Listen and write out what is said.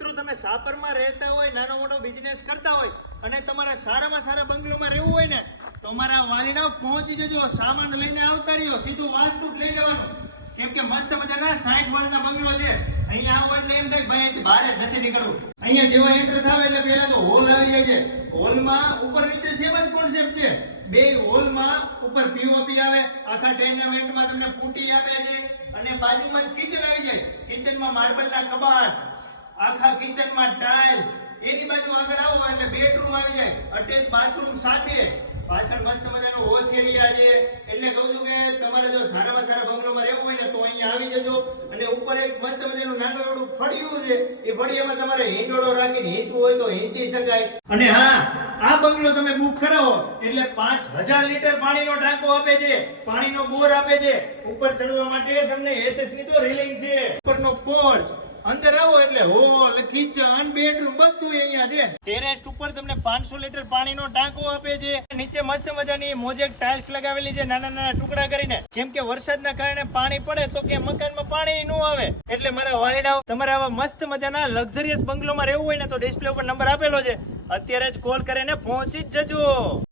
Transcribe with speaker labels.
Speaker 1: મિત્રો, તમે સાપરમાં રહેતા હોય, નાનો મોટો બિઝનેસ કરતા હોય અને તમારા સારામાં સારા બંગલોમાં રહેવું હોય ને, તો મારા વાલીના પહોંચી જજો, સામાન લઈને આવતા રહ્યો, સીધું વાસ્તુ લઈ જવાનું કેમ કે મસ્ત મજાના સાઠ વર્ષના બંગલો છે. અહીંયા આવો એટલે એમ થાય ભાઈ બહાર જ નથી નીકળવું. અહીંયા જેવા એન્ટર થાવ એટલે પહેલા તો હોલ આવી જાય છે. હોલમાં ઉપર નીચે સેમ જ કોન્સેપ્ટ છે. બે હોલમાં ઉપર પીઓપી આવે, આખા ટેર્નામેન્ટમાં તમને પૂટી આપે છે અને બાજુમાં જ કિચન આવી જાય. કિચનમાં માર્બલના કબાટ આખા કિચનમાં ટાઇલ્સ, એની બાજુ આગળ આવો એટલે બેડરૂમ આવી જાય અટેચ બાથરૂમ સાથે. પાછળ મસ્ત મજાનો વોશ એરિયા છે. એટલે કહું છું કે તમારે જો સારામાં સારા બંગલોમાં રહેવું હોય ને તો અહીંયા આવી જજો. અને ઉપર એક મસ્ત મજાનું નાનું એવડું ફળિયું છે. એ ફળિયામાં તમારે હિંડોળો રાખીને હીંચવું હોય તો હીંચી શકાય. અને હા, આ બંગલો તમે બુક કરાવો. એટલે પાંચ હજાર લીટર પાણીનો ટાંકો આપે છે. પાણીનો બોર આપે છે. ઉપર ચડવા માટે તમને એસએસની તો રેલિંગ છે. ઉપરનો પોર્ચ એટલે હોલ કિચન બેડરૂમ બધું અહીંયા છે. ટેરેસ ઉપર તમને 500 લીટર પાણીનો ટાંકો આપે છે. નીચે મસ્ત મજાની મોજેક ટાઇલ્સ લગાવેલી છે, નાના નાના ટુકડા કરીને. કેમ કે વરસાદના કારણે પાણી પડે તો કે મકાનમાં પાણી ન આવે. એટલે મારા વાલીડાઓ તમારે આવા મસ્ત મજાના લક્ઝરિયસ બંગલોમાં રહેવું હોય ને તો ડિસ્પ્લે ઉપર નંબર આપેલો છે. અત્યારે જ કોલ કરીને પહોંચી જ જજો.